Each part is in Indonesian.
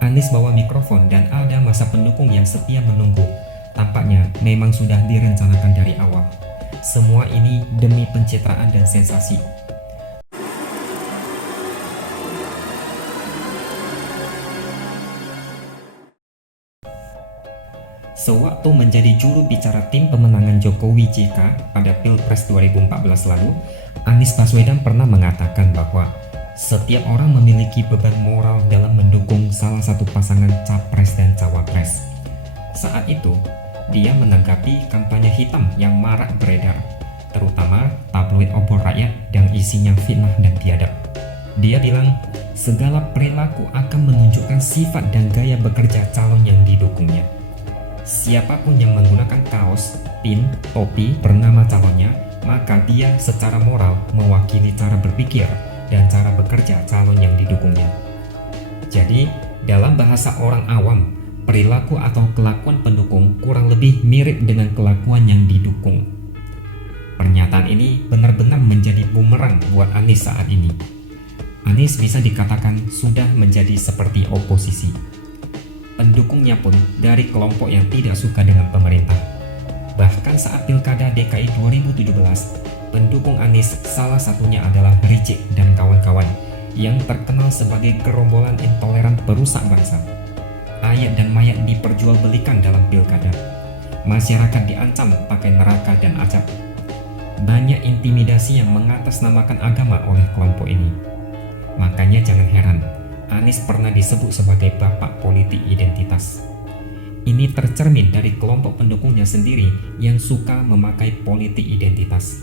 Anies bawa mikrofon dan ada masa pendukung yang setia menunggu. Tampaknya memang sudah direncanakan dari awal. Semua ini demi pencitraan dan sensasi. Sewaktu menjadi juru bicara tim pemenangan Jokowi JK pada Pilpres 2014 lalu, Anies Baswedan pernah mengatakan bahwa setiap orang memiliki beban moral dalam mendukung salah satu pasangan capres dan cawapres. Saat itu, dia menanggapi kampanye hitam yang marak beredar, terutama tabloid obor rakyat yang isinya fitnah dan biadab. Dia bilang, segala perilaku akan menunjukkan sifat dan gaya bekerja calon yang didukungnya. Siapapun yang menggunakan kaos, pin, topi bernama calonnya, maka dia secara moral mewakili cara berpikir dan cara bekerja calon yang didukungnya. Jadi, dalam bahasa orang awam, perilaku atau kelakuan pendukung kurang lebih mirip dengan kelakuan yang didukung. Pernyataan ini benar-benar menjadi bumerang buat Anies saat ini. Anies bisa dikatakan sudah menjadi seperti oposisi. Pendukungnya pun dari kelompok yang tidak suka dengan pemerintah. Bahkan saat Pilkada DKI 2017, pendukung Anies salah satunya adalah Rizik dan kawan-kawan yang terkenal sebagai gerombolan intoleran perusak bangsa. Ayat dan mayat diperjualbelikan dalam Pilkada. Masyarakat diancam pakai neraka dan azab. Banyak intimidasi yang mengatasnamakan agama oleh kelompok ini. Makanya jangan heran, Anies pernah disebut sebagai bapak politik identitas. Ini tercermin dari kelompok pendukungnya sendiri yang suka memakai politik identitas.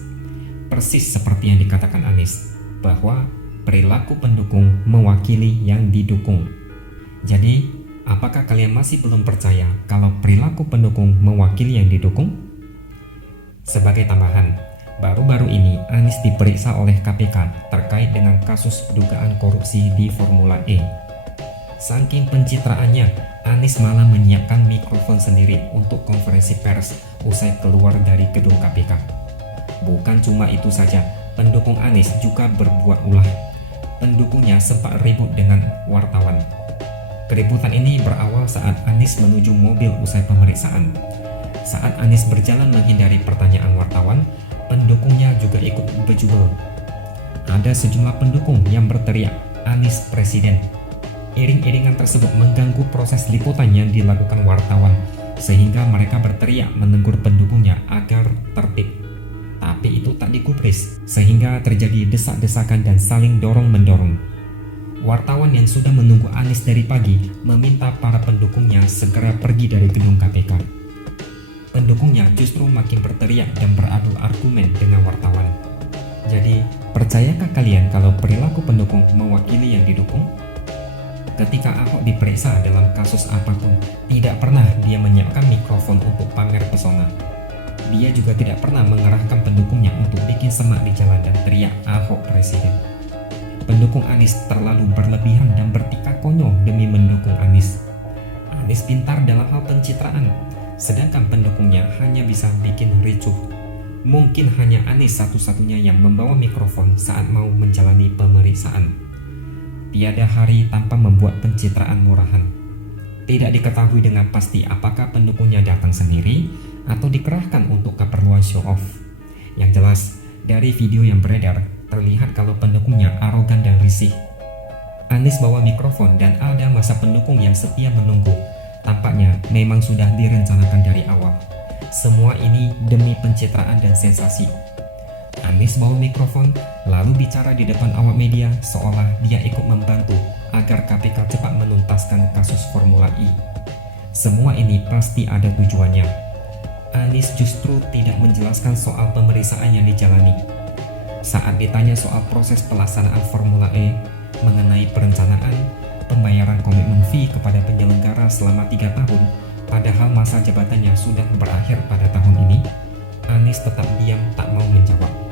Persis seperti yang dikatakan Anies, bahwa perilaku pendukung mewakili yang didukung. Jadi, apakah kalian masih belum percaya kalau perilaku pendukung mewakili yang didukung? Sebagai tambahan, baru-baru ini Anies diperiksa oleh KPK terkait dengan kasus dugaan korupsi di Formula E. Saking pencitraannya, Anies malah menyiapkan mikrofon sendiri untuk konferensi pers usai keluar dari gedung KPK. Bukan cuma itu saja, pendukung Anies juga berbuat ulah. Pendukungnya sempat ribut dengan wartawan. Keributan ini berawal saat Anies menuju mobil usai pemeriksaan. Saat Anies berjalan menghindari pertanyaan wartawan, pendukungnya juga ikut bejubel. Ada sejumlah pendukung yang berteriak, "Anies Presiden." Iring-iringan tersebut mengganggu proses liputan yang dilakukan wartawan, sehingga mereka berteriak menegur pendukungnya agar tertib. Tapi itu tak digubris, sehingga terjadi desak-desakan dan saling dorong-mendorong. Wartawan yang sudah menunggu Anies dari pagi meminta para pendukungnya segera pergi dari gedung KPK. Pendukungnya justru makin berteriak dan beradu argumen dengan wartawan. Jadi, percayakah kalian kalau perilaku pendukung mewakili yang didukung? Ketika Ahok diperiksa dalam kasus apapun, tidak pernah dia menyiapkan mikrofon untuk pamer pesona. Dia juga tidak pernah mengerahkan pendukungnya untuk bikin semak di jalan dan teriak Ahok Presiden. Pendukung Anies terlalu berlebihan dan bertikah konyol demi mendukung Anies. Anies pintar dalam hal pencitraan, sedangkan pendukungnya hanya bisa bikin ricuh. Mungkin hanya Anies satu-satunya yang membawa mikrofon saat mau menjalani pemeriksaan. Tiada hari tanpa membuat pencitraan murahan. Tidak diketahui dengan pasti apakah pendukungnya datang sendiri atau dikerahkan untuk keperluan show off. Yang jelas, dari video yang beredar, terlihat kalau pendukungnya arogan dan risih. Anies bawa mikrofon dan ada masa pendukung yang setia menunggu. Tampaknya memang sudah direncanakan dari awal. Semua ini demi pencitraan dan sensasi. Anies bawa mikrofon, lalu bicara di depan awak media seolah dia ikut membantu agar KPK cepat menuntaskan kasus Formula E. Semua ini pasti ada tujuannya. Anies justru tidak menjelaskan soal pemeriksaan yang dijalani. Saat ditanya soal proses pelaksanaan Formula E, mengenai perencanaan, pembayaran komitmen fee kepada penyelenggara selama 3 tahun, padahal masa jabatannya sudah berakhir pada tahun ini, Anies tetap diam tak mau menjawab.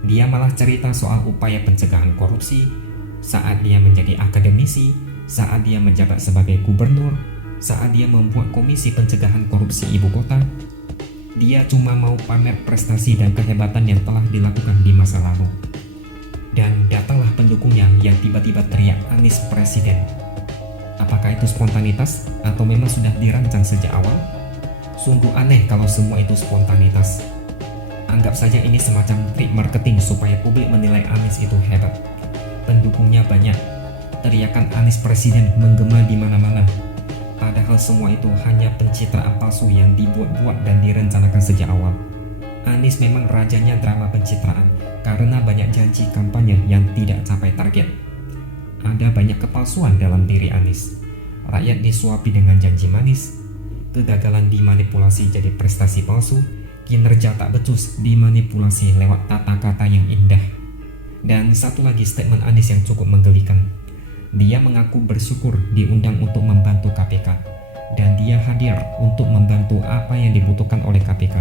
Dia malah cerita soal upaya pencegahan korupsi, saat dia menjadi akademisi, saat dia menjabat sebagai gubernur, saat dia membuat komisi pencegahan korupsi ibu kota. Dia cuma mau pamer prestasi dan kehebatan yang telah dilakukan di masa lalu. Dan datanglah pendukungnya yang tiba-tiba teriak Anies Presiden. Apakah itu spontanitas atau memang sudah dirancang sejak awal? Sungguh aneh kalau semua itu spontanitas. Anggap saja ini semacam trik marketing supaya publik menilai Anies itu hebat. Pendukungnya banyak, teriakan Anies Presiden menggema di mana-mana. Padahal semua itu hanya pencitraan palsu yang dibuat-buat dan direncanakan sejak awal. Anies memang rajanya drama pencitraan karena banyak janji kampanye yang tidak capai target. Ada banyak kepalsuan dalam diri Anies. Rakyat disuapi dengan janji manis, kegagalan dimanipulasi jadi prestasi palsu, kinerja tak becus dimanipulasi lewat tata kata yang indah. Dan satu lagi statement Anies yang cukup menggelikan. Dia mengaku bersyukur diundang untuk membantu KPK, dan dia hadir untuk membantu apa yang dibutuhkan oleh KPK.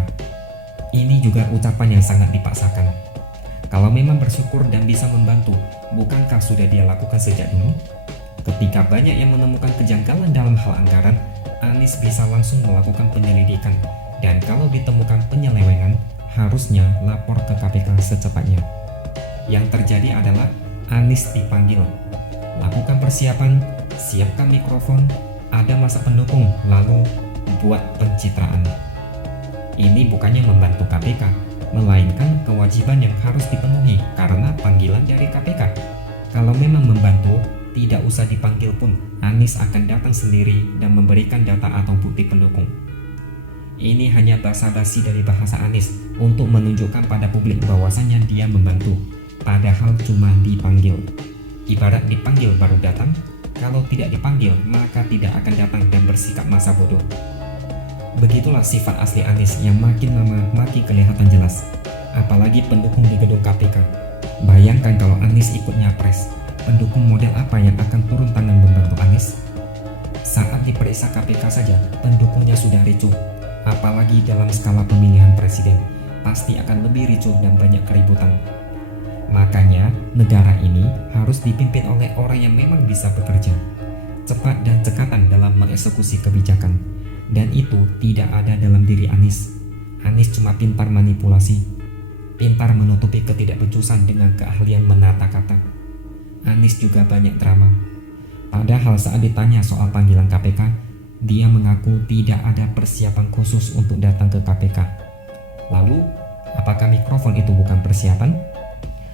Ini juga ucapan yang sangat dipaksakan. Kalau memang bersyukur dan bisa membantu, bukankah sudah dia lakukan sejak dulu? Ketika banyak yang menemukan kejanggalan dalam hal anggaran, Anies bisa langsung melakukan penyelidikan, dan kalau ditemukan penyelewengan, harusnya lapor ke KPK secepatnya. Yang terjadi adalah Anies dipanggil, lakukan persiapan, siapkan mikrofon, ada masa pendukung, lalu buat pencitraan. Ini bukannya membantu KPK, melainkan kewajiban yang harus dipenuhi karena panggilan dari KPK. Kalau memang membantu, tidak usah dipanggil pun, Anies akan datang sendiri dan memberikan data atau bukti pendukung. Ini hanya basa-basi dari bahasa Anies untuk menunjukkan pada publik bahwasannya dia membantu, padahal cuma dipanggil. Ibarat dipanggil baru datang, kalau tidak dipanggil maka tidak akan datang dan bersikap masa bodoh. Begitulah sifat asli Anies yang makin lama makin kelihatan jelas, apalagi pendukung di gedung KPK. Bayangkan kalau Anies ikut nyapres, pendukung model apa yang akan turun tangan membantu Anies? Saat diperiksa KPK saja, pendukungnya sudah ricuh, apalagi dalam skala pemilihan presiden, pasti akan lebih ricuh dan banyak keributan. Makanya, negara ini harus dipimpin oleh orang yang memang bisa bekerja, cepat dan cekatan dalam mengeksekusi kebijakan. Dan itu tidak ada dalam diri Anies. Anies cuma pintar manipulasi, pintar menutupi ketidakbecusan dengan keahlian menata kata. Anies juga banyak drama. Padahal saat ditanya soal panggilan KPK, dia mengaku tidak ada persiapan khusus untuk datang ke KPK. Lalu, apakah mikrofon itu bukan persiapan?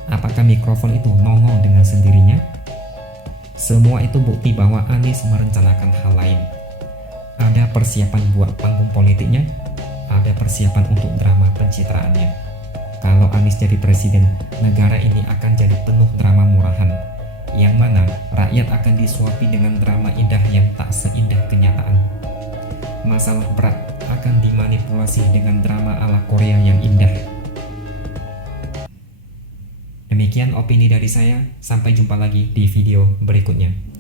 Apakah mikrofon itu nongol dengan sendirinya? Semua itu bukti bahwa Anies merencanakan hal lain. Ada persiapan buat panggung politiknya, ada persiapan untuk drama pencitraannya. Kalau Anies jadi presiden, negara ini akan jadi penuh drama murahan, yang mana rakyat akan disuapi dengan drama indah yang tak seindah kenyataan. Masalah berat akan dimanipulasi dengan drama ala Korea yang indah. Demikian opini dari saya, sampai jumpa lagi di video berikutnya.